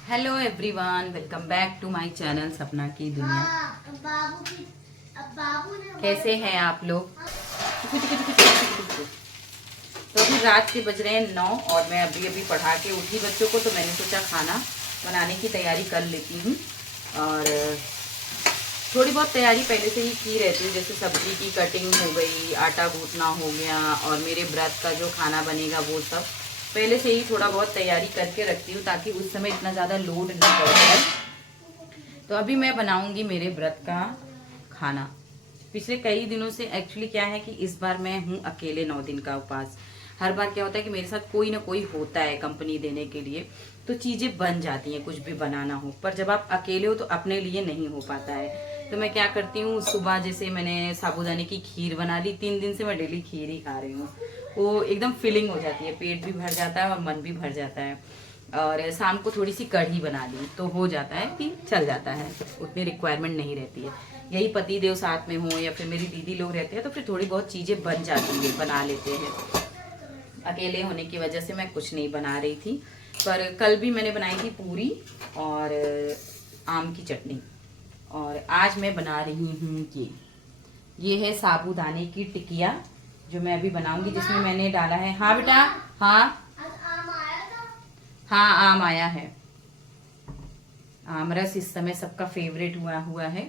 Hello everyone, welcome back to my channel Sapna की दुनिया। कैसे हैं आप लोग? तो अभी रात के बज रहे हैं 9 और मैं अभी अभी पढ़ा के उठी बच्चों को, तो मैंने सोचा खाना बनाने की तैयारी कर लेती हूँ। और थोड़ी बहुत तैयारी पहले से ही की रहती हूँ, जैसे सब्जी की कटिंग हो गई, आटा गूंथना हो गया, और मेरे व्रत का जो खाना बनेगा वो सब पहले से ही थोड़ा बहुत तैयारी करके रखती हूँ, ताकि उस समय इतना ज़्यादा लोड नहीं पड़ता है। तो अभी मैं बनाऊंगी मेरे व्रत का खाना। पिछले कई दिनों से एक्चुअली क्या है कि इस बार मैं हूँ अकेले 9 दिन का उपवास। हर बार क्या होता है कि मेरे साथ कोई ना कोई होता है कंपनी देने के लिए, तो चीज़ें बन जाती हैं कुछ भी बनाना हो। पर जब आप अकेले हो तो अपने लिए नहीं हो पाता है। तो मैं क्या करती हूँ, सुबह जैसे मैंने साबूदाने की खीर बना ली। 3 दिन से मैं डेली खीर ही खा रही हूँ। वो एकदम फिलिंग हो जाती है, पेट भी भर जाता है और मन भी भर जाता है। और शाम को थोड़ी सी कढ़ी बना ली तो हो जाता है कि चल जाता है, उतनी रिक्वायरमेंट नहीं रहती है। यही पति देव साथ में हो या फिर मेरी दीदी लोग रहते हैं तो फिर थोड़ी बहुत चीज़ें बन जाती है, बना लेते हैं। अकेले होने की वजह से मैं कुछ नहीं बना रही थी। पर कल भी मैंने बनाई थी पूरी और आम की चटनी। और आज मैं बना रही हूँ ये है साबूदाने की टिकिया जो मैं अभी बनाऊंगी, जिसमें मैंने डाला है। हाँ बेटा, हाँ हाँ, आम आया है। आम रस इस समय सबका फेवरेट हुआ है,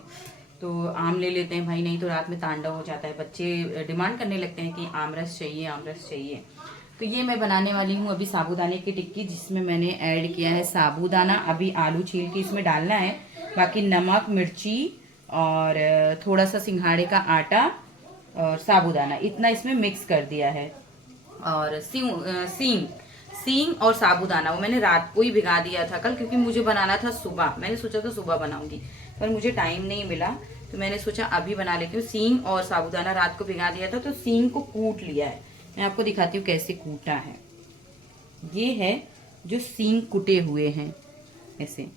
तो आम ले लेते हैं भाई, नहीं तो रात में तांडव हो जाता है। बच्चे डिमांड करने लगते हैं कि आम रस चाहिए, आम रस चाहिए। तो ये मैं बनाने वाली हूँ अभी साबूदाने की टिक्की, जिसमें मैंने ऐड किया है साबूदाना। अभी आलू छील के इसमें डालना है, बाकी नमक, मिर्ची और थोड़ा सा सिंघाड़े का आटा और साबूदाना, इतना इसमें मिक्स कर दिया है। और सींग सींग और साबूदाना वो मैंने रात को ही भिगा दिया था कल, क्योंकि मुझे बनाना था सुबह। मैंने सोचा था सुबह बनाऊंगी, पर मुझे टाइम नहीं मिला, तो मैंने सोचा अभी बना लेती हूँ। सींग और साबूदाना रात को भिगा दिया था, तो सींग को कूट लिया है। मैं आपको दिखाती हूँ कैसे कूटा है। ये है जो सींग कुटे हुए हैं ऐसे।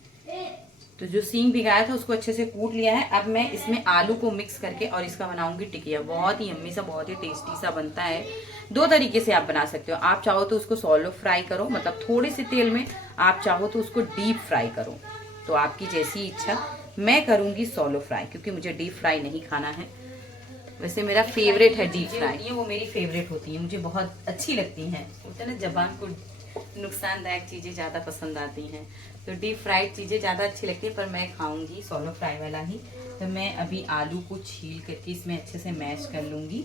तो जो सींग भिगाया था उसको अच्छे से कूट लिया है। अब मैं इसमें आलू को मिक्स करके और इसका बनाऊंगी टिकिया। बहुत ही यम्मी सा, बहुत ही टेस्टी सा बनता है। 2 तरीके से आप बना सकते हो। आप चाहो तो उसको सॉलो फ्राई करो, मतलब थोड़े से तेल में। आप चाहो तो उसको डीप फ्राई करो, तो आपकी जैसी इच्छा। मैं करूंगी सॉलो फ्राई, क्योंकि मुझे डीप फ्राई नहीं खाना है। वैसे मेरा फेवरेट है डीप फ्राई, वो मेरी फेवरेट होती है, मुझे बहुत अच्छी लगती हैं। बोलते हैं ना, जबान को नुकसानदायक चीज़ें ज़्यादा पसंद आती हैं, तो डीप फ्राइड चीज़ें ज़्यादा अच्छी लगती है। पर मैं खाऊंगी सॉलो फ्राई वाला ही। तो मैं अभी आलू को छील करके इसमें अच्छे से मैश कर लूँगी।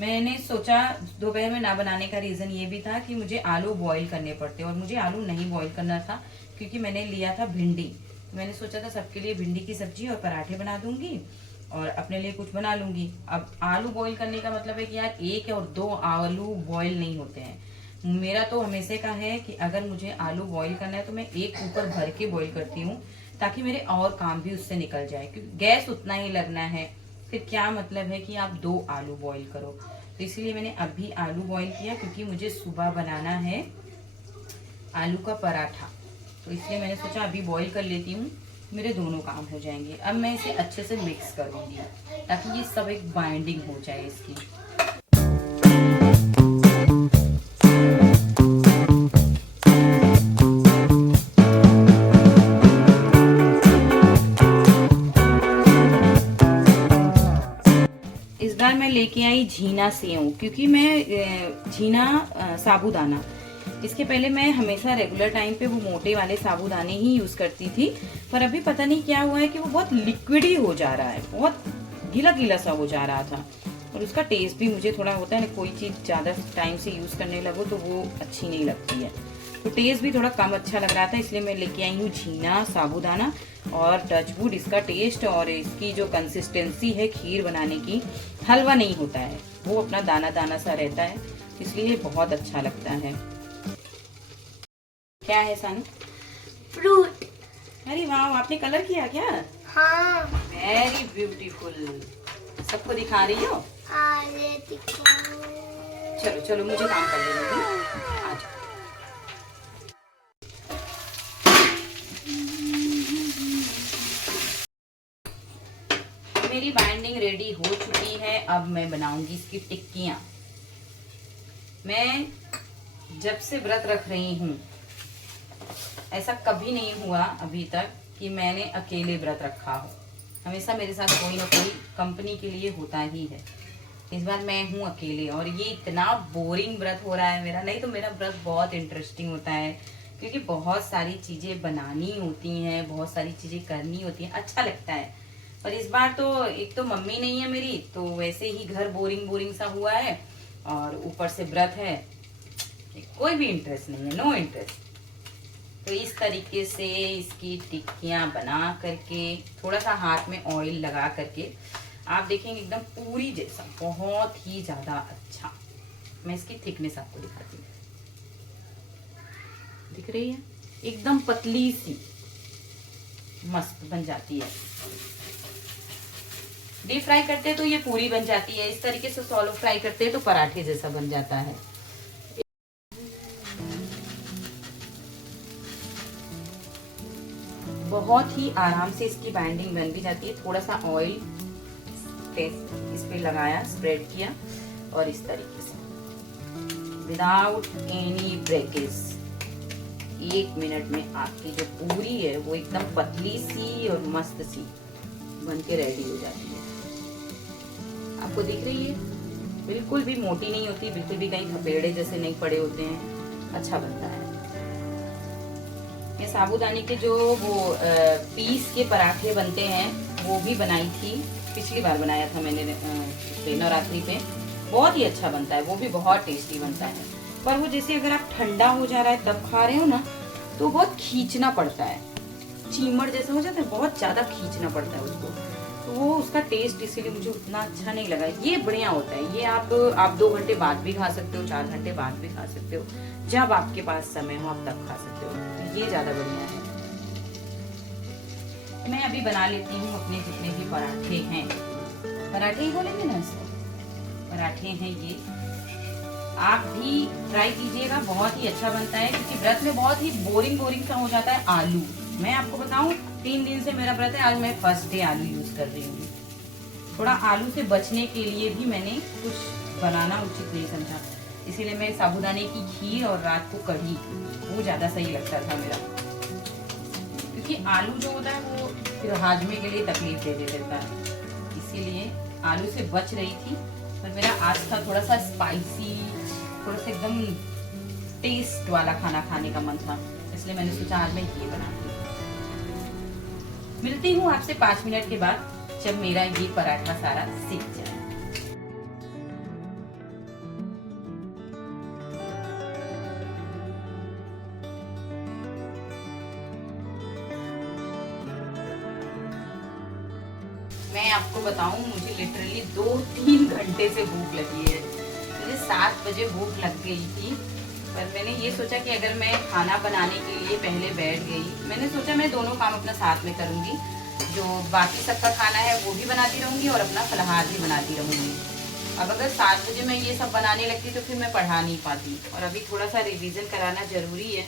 मैंने सोचा दोपहर में ना बनाने का रीज़न ये भी था कि मुझे आलू बॉईल करने पड़ते, और मुझे आलू नहीं बॉईल करना था, क्योंकि मैंने लिया था भिंडी। मैंने सोचा था सबके लिए भिंडी की सब्जी और पराठे बना दूंगी, और अपने लिए कुछ बना लूंगी। अब आलू बॉईल करने का मतलब है कि यार 1 और 2 आलू बॉईल नहीं होते हैं। मेरा तो हमेशा का है कि अगर मुझे आलू बॉईल करना है तो मैं एक ऊपर भर के बॉईल करती हूँ, ताकि मेरे और काम भी उससे निकल जाए, क्योंकि गैस उतना ही लगना है। फिर क्या मतलब है कि आप 2 आलू बॉईल करो। तो इसलिए मैंने अभी आलू बॉईल किया, क्योंकि मुझे सुबह बनाना है आलू का पराठा। तो इसलिए मैंने सोचा अभी बॉईल कर लेती हूँ, मेरे दोनों काम हो जाएंगे। अब मैं इसे अच्छे से मिक्स करूँगी, ताकि ये सब एक बाइंडिंग हो जाए इसकी। इस बार मैं लेके आई झीना सेव, क्योंकि मैं झीना साबूदाना, इसके पहले मैं हमेशा रेगुलर टाइम पे वो मोटे वाले साबूदाने ही यूज करती थी। पर अभी पता नहीं क्या हुआ है कि वो बहुत लिक्विडी हो जा रहा है, बहुत गीला गीला सा हो जा रहा था। और उसका टेस्ट भी मुझे थोड़ा होता है ना, कोई चीज ज्यादा टाइम से यूज करने लगो तो वो अच्छी नहीं लगती है, तो टेस्ट भी थोड़ा कम अच्छा लग रहा था। इसलिए मैं लेके आई हूँ झीना साबूदाना, और टचवुड इसका टेस्ट और इसकी जो कंसिस्टेंसी है खीर बनाने की, हलवा नहीं होता है, वो अपना दाना दाना सा रहता है, इसलिए बहुत अच्छा लगता है। क्या है सानू? फ्रूट। अरे वाह, आपने कलर किया क्या? हाँ। Very beautiful. सबको दिखा रही हो? हाँ, ये देखो। चलो चलो, मुझे काम कर लेने दो। आ जाओ। मेरी बाइंडिंग रेडी हो चुकी है। अब मैं बनाऊंगी इसकी टिक्कियां। मैं जब से व्रत रख रही हूँ ऐसा कभी नहीं हुआ अभी तक कि मैंने अकेले व्रत रखा हो। हमेशा मेरे साथ कोई ना कोई कंपनी के लिए होता ही है। इस बार मैं हूँ अकेले और ये इतना बोरिंग व्रत हो रहा है मेरा। नहीं तो मेरा व्रत बहुत इंटरेस्टिंग होता है, क्योंकि बहुत सारी चीज़ें बनानी होती हैं, बहुत सारी चीज़ें करनी होती हैं, अच्छा लगता है। पर इस बार तो एक तो मम्मी नहीं है मेरी, तो वैसे ही घर बोरिंग बोरिंग सा हुआ है, और ऊपर से व्रत है, कोई भी इंटरेस्ट नहीं है, नो इंटरेस्ट। तो इस तरीके से इसकी टिक्कियाँ बना करके थोड़ा सा हाथ में ऑयल लगा करके आप देखेंगे एकदम पूरी जैसा, बहुत ही ज्यादा अच्छा। मैं इसकी थिकनेस आपको दिखाती हूँ, दिख रही है, एकदम पतली सी मस्त बन जाती है। डीप फ्राई करते हैं तो ये पूरी बन जाती है, इस तरीके से सॉलो फ्राई करते हैं तो पराठे जैसा बन जाता है। बहुत ही आराम से इसकी बाइंडिंग बन भी जाती है। थोड़ा सा ऑयल इस पे लगाया, स्प्रेड किया, और इस तरीके से विदाउट एनी ब्रेकेज 1 मिनट में आपकी जो पूरी है वो एकदम पतली सी और मस्त सी बन के रेडी हो जाती है। आपको दिख रही है, बिल्कुल भी मोटी नहीं होती, बिल्कुल भी कहीं थपेड़े जैसे नहीं पड़े होते हैं, अच्छा बनता है। ये साबूदाने के जो वो पीस के पराठे बनते हैं वो भी बनाई थी, पिछली बार बनाया था मैंने नवरात्रि पे, बहुत ही अच्छा बनता है, वो भी बहुत टेस्टी बनता है। पर वो जैसे अगर आप ठंडा हो जा रहा है तब खा रहे हो ना, तो बहुत खींचना पड़ता है, चीमड़ जैसा हो जाता है, बहुत ज्यादा खींचना पड़ता है उसको, तो वो उसका टेस्ट इसीलिए मुझे उतना अच्छा नहीं लगा। ये बढ़िया होता है, ये आप 2 घंटे बाद भी खा सकते हो, 4 घंटे बाद भी खा सकते हो, जब आपके पास समय हो आप तब खा सकते हो, तो ये ज्यादा बढ़िया है। मैं अभी बना लेती हूँ अपने जितने भी पराठे हैं, पराठे ही बोलेंगे ना इसको, पराठे हैं ये। आप भी ट्राई कीजिएगा, बहुत ही अच्छा बनता है, क्योंकि व्रत में बहुत ही बोरिंग सा हो जाता है आलू। मैं आपको बताऊं 3 दिन से मेरा व्रत है, आज मैं फर्स्ट डे आलू यूज कर रही हूँ। थोड़ा आलू से बचने के लिए भी मैंने कुछ बनाना उचित नहीं समझा, इसीलिए मैं साबूदाने की खीर और रात को कढ़ी, वो ज्यादा सही लगता था मेरा, क्योंकि आलू जो होता है वो फिर हाजमे के लिए तकलीफ दे देता है, इसीलिए आलू से बच रही थी। पर मेरा आज था थोड़ा सा स्पाइसी, थोड़ा सा एकदम टेस्ट वाला खाना खाने का मन था, इसलिए मैंने सोचा आज मैं ये बनाती हूँ। मिलती हूँ आपसे 5 मिनट के बाद, जब मेरा ये पराठा सारा सीख जाए। मैं आपको बताऊं, मुझे लिटरली 2-3 घंटे से भूख लगी है। मुझे 7 बजे भूख लग गई थी, पर मैंने ये सोचा कि अगर मैं खाना बनाने के लिए पहले बैठ गई, मैंने सोचा मैं दोनों काम अपना साथ में करूंगी, जो बाकी सबका खाना है वो भी बनाती रहूंगी और अपना फलाहार भी बनाती रहूंगी। अब अगर 7 बजे मैं ये सब बनाने लगती तो फिर मैं पढ़ा नहीं पाती, और अभी थोड़ा सा रिवीजन कराना जरूरी है,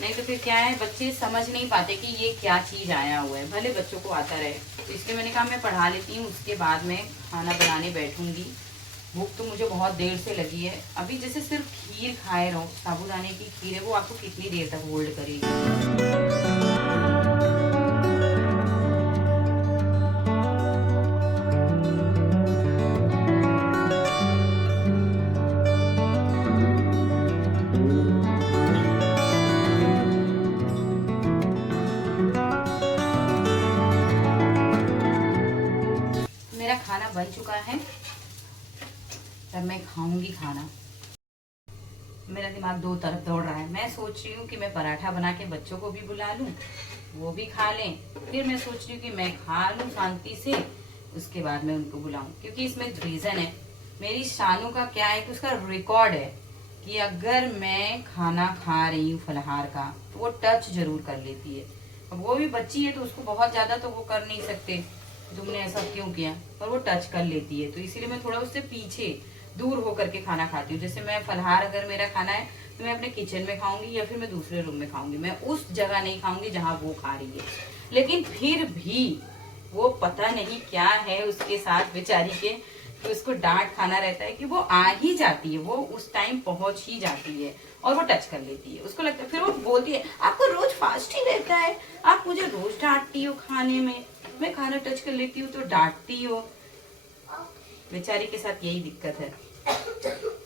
नहीं तो फिर क्या है, बच्चे समझ नहीं पाते कि ये क्या चीज आया हुआ है, भले बच्चों को आता रहे। तो इसलिए मैंने कहा मैं पढ़ा लेती हूँ, उसके बाद मैं खाना बनाने बैठूंगी। भूख तो मुझे बहुत देर से लगी है। अभी जैसे सिर्फ खीर खाए रहो, साबूदाने की खीर है, वो आपको कितनी देर तक होल्ड करेगी। मेरा खाना बन चुका है, तब मैं खाऊंगी खाना। मेरा दिमाग 2 तरफ दौड़ रहा है। मैं सोच रही हूँ कि मैं पराठा बना के बच्चों को भी बुला लूँ, वो भी खा लें, फिर मैं सोच रही हूँ कि मैं खा लूँ शांति से, उसके बाद मैं उनको बुलाऊं। क्योंकि इसमें रीजन है, मेरी शानू का क्या है कि उसका रिकॉर्ड है कि अगर मैं खाना खा रही हूँ फलाहार का तो वो टच जरूर कर लेती है। अब वो भी बच्ची है तो उसको बहुत ज्यादा तो वो कर नहीं सकते, तुमने ऐसा क्यों किया, पर वो टच कर लेती है, तो इसीलिए मैं थोड़ा उससे पीछे दूर होकर के खाना खाती हूँ। जैसे मैं फलाहार अगर मेरा खाना है तो मैं अपने किचन में खाऊंगी या फिर मैं दूसरे रूम में खाऊंगी, मैं उस जगह नहीं खाऊंगी जहाँ वो खा रही है। लेकिन फिर भी वो पता नहीं क्या है उसके साथ बेचारी के, तो इसको डांट खाना रहता है कि वो आ ही जाती है, वो उस टाइम पहुंच ही जाती है और वो टच कर लेती है। उसको लगता है, फिर वो बोलती है आपको रोज फास्ट ही रहता है, आप मुझे रोज डांटती हो खाने में, मैं खाना टच कर लेती हूँ तो डांटती हो। बेचारी के साथ यही दिक्कत है।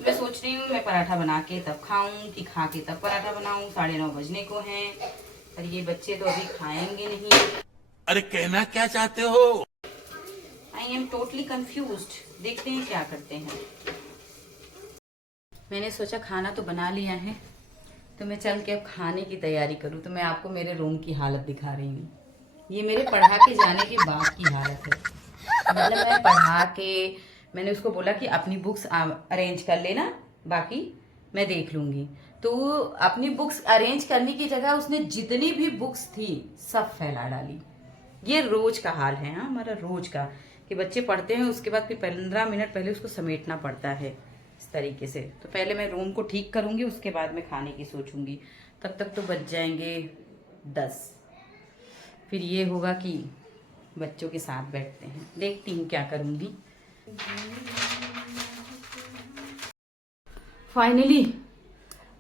मैं सोच रही हूँ मैं पराठा बना के तब खाऊं कि खा के तब पराठा बनाऊं। 9:30 बजने को हैं और ये बच्चे तो अभी खाएंगे नहीं। अरे कहना क्या चाहते हो? I am totally confused. देखते हैं क्या करते हैं। मैंने सोचा खाना तो बना लिया है तो मैं चल के अब खाने की तैयारी करूँ। तो मैं आपको मेरे रूम की हालत दिखा रही हूँ। ये मेरे पढ़ा के जाने के बाद की हालत है। मतलब मैं पढ़ा के, मैंने उसको बोला कि अपनी बुक्स अरेंज कर लेना, बाकी मैं देख लूंगी। तो अपनी बुक्स अरेंज करने की जगह उसने जितनी भी बुक्स थी सब फैला डाली। ये रोज का हाल है, हाँ, हमारा रोज का, कि बच्चे पढ़ते हैं उसके बाद फिर 15 मिनट पहले उसको समेटना पड़ता है इस तरीके से। तो पहले मैं रूम को ठीक करूंगी, उसके बाद मैं खाने की सोचूंगी। तब तक तो बज जाएंगे 10। फिर ये होगा कि बच्चों के साथ बैठते हैं, देखती हूँ क्या करूंगी। फाइनली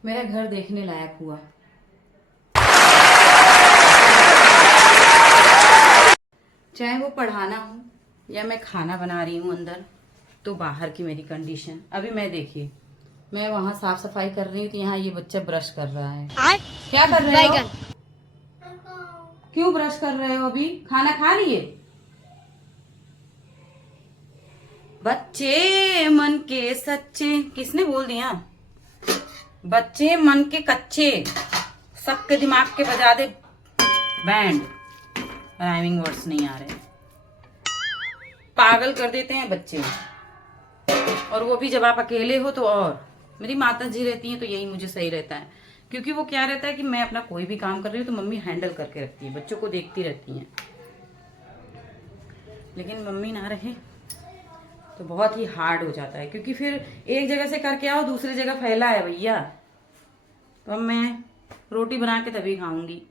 मेरा घर देखने लायक हुआ। चाहे वो पढ़ाना हो या मैं खाना बना रही हूँ अंदर, तो बाहर की मेरी कंडीशन अभी मैं देखिए, मैं वहां साफ सफाई कर रही हूँ तो यहाँ ये बच्चा ब्रश कर रहा है। क्या कर रहे हो? क्यों ब्रश कर रहे हो? अभी खाना खा लिए? बच्चे मन के सच्चे, किसने बोल दिया? बच्चे मन के कच्चे, सबके दिमाग के बजा दे बैंड। राइमिंग वर्ड्स नहीं आ रहे, पागल कर देते हैं बच्चे। और वो भी जब आप अकेले हो तो। और मेरी माता जी रहती हैं तो यही मुझे सही रहता है, क्योंकि वो क्या रहता है कि मैं अपना कोई भी काम कर रही हूँ तो मम्मी हैंडल करके रखती है, बच्चों को देखती रहती हैं। लेकिन मम्मी ना रहे तो बहुत ही हार्ड हो जाता है, क्योंकि फिर एक जगह से करके आओ दूसरी जगह फैला है भैया। तो अब मैं रोटी बना के तभी खाऊंगी,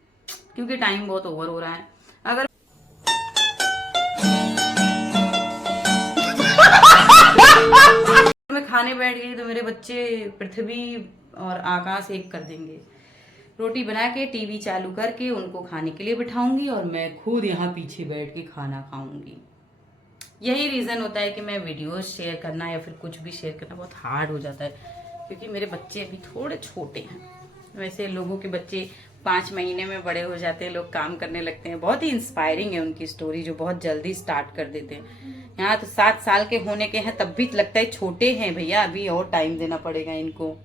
क्योंकि टाइम बहुत ओवर हो रहा है। अगर मैं खाने बैठ गई तो मेरे बच्चे पृथ्वी और आकाश एक कर देंगे। रोटी बना के टीवी चालू करके उनको खाने के लिए बिठाऊंगी और मैं खुद यहाँ पीछे बैठ के खाना खाऊंगी। यही रीजन होता है कि मैं वीडियोस शेयर करना या फिर कुछ भी शेयर करना बहुत हार्ड हो जाता है, क्योंकि मेरे बच्चे अभी थोड़े छोटे हैं। वैसे लोगों के बच्चे 5 महीने में बड़े हो जाते हैं, लोग काम करने लगते हैं। बहुत ही इंस्पायरिंग है उनकी स्टोरी, जो बहुत जल्दी स्टार्ट कर देते हैं। यहाँ तो 7 साल के होने के हैं तब भी लगता है छोटे हैं भैया, अभी और टाइम देना पड़ेगा इनको।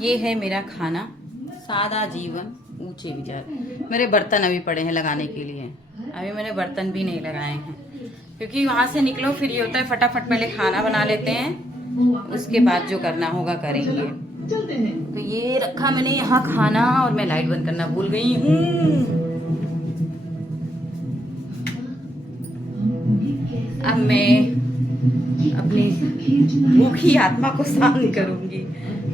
ये है मेरा खाना, सादा जीवन ऊंचे विचार। मेरे बर्तन अभी पड़े हैं लगाने के लिए, अभी मैंने बर्तन भी नहीं लगाए हैं, क्योंकि वहां से निकलो फिर ये होता है फटाफट पहले खाना बना लेते हैं, उसके बाद जो करना होगा करेंगे। तो ये रखा मैंने यहाँ खाना, और मैं लाइट बंद करना भूल गई हूँ। अब मैं अपनी भूखी आत्मा को शांत करूंगी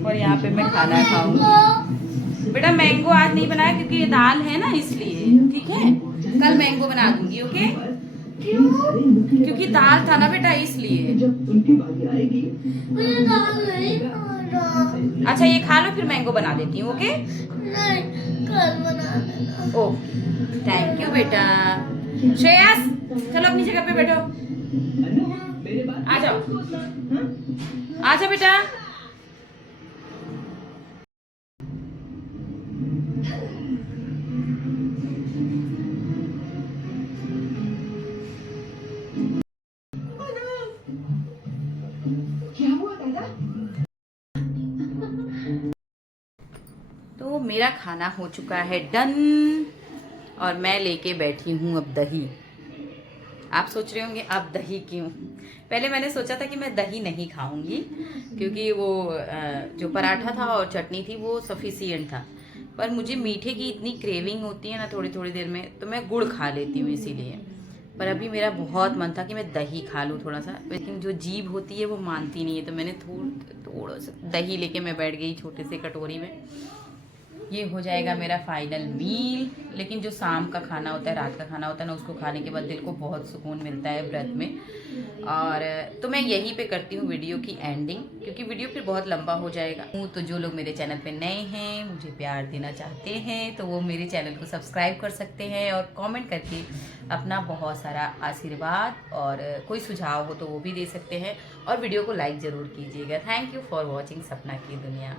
और यहाँ पे मैं खाना खाऊंगी। बेटा मैंगो आज नहीं बनाया क्योंकि ये दाल है ना, इसलिए। ठीक है, कल मैंगो बना दूंगी। ओके? क्योंकि दाल था ना बेटा, इसलिए। मुझे दाल नहीं खाना। अच्छा ये खा लो, फिर मैंगो बना देती हूँ। ओके? नहीं, कल बना देना। ओ थैंक यू बेटा। श्रेयस चलो अपनी जगह पे बैठो, आ जाओ, आ जाओ बेटा। तो मेरा खाना हो चुका है डन, और मैं लेके बैठी हूँ अब दही। आप सोच रहे होंगे अब दही क्यों? पहले मैंने सोचा था कि मैं दही नहीं खाऊंगी, क्योंकि वो जो पराठा था और चटनी थी वो सफिशिएंट था, पर मुझे मीठे की इतनी क्रेविंग होती है ना थोड़ी थोड़ी देर में, तो मैं गुड़ खा लेती हूँ इसीलिए। पर अभी मेरा बहुत मन था कि मैं दही खा लूँ थोड़ा सा, लेकिन जो जीभ होती है वो मानती नहीं है, तो मैंने थोड़ा सा दही लेके मैं बैठ गई छोटे से कटोरी में। ये हो जाएगा मेरा फाइनल मील। लेकिन जो शाम का खाना होता है, रात का खाना होता है ना, उसको खाने के बाद दिल को बहुत सुकून मिलता है व्रत में। और तो मैं यहीं पे करती हूँ वीडियो की एंडिंग, क्योंकि वीडियो फिर बहुत लंबा हो जाएगा। तो जो लोग मेरे चैनल पे नए हैं, मुझे प्यार देना चाहते हैं, तो वो मेरे चैनल को सब्सक्राइब कर सकते हैं और कमेंट करके अपना बहुत सारा आशीर्वाद और कोई सुझाव हो तो वो भी दे सकते हैं। और वीडियो को लाइक ज़रूर कीजिएगा। थैंक यू फॉर वॉचिंग सपना की दुनिया।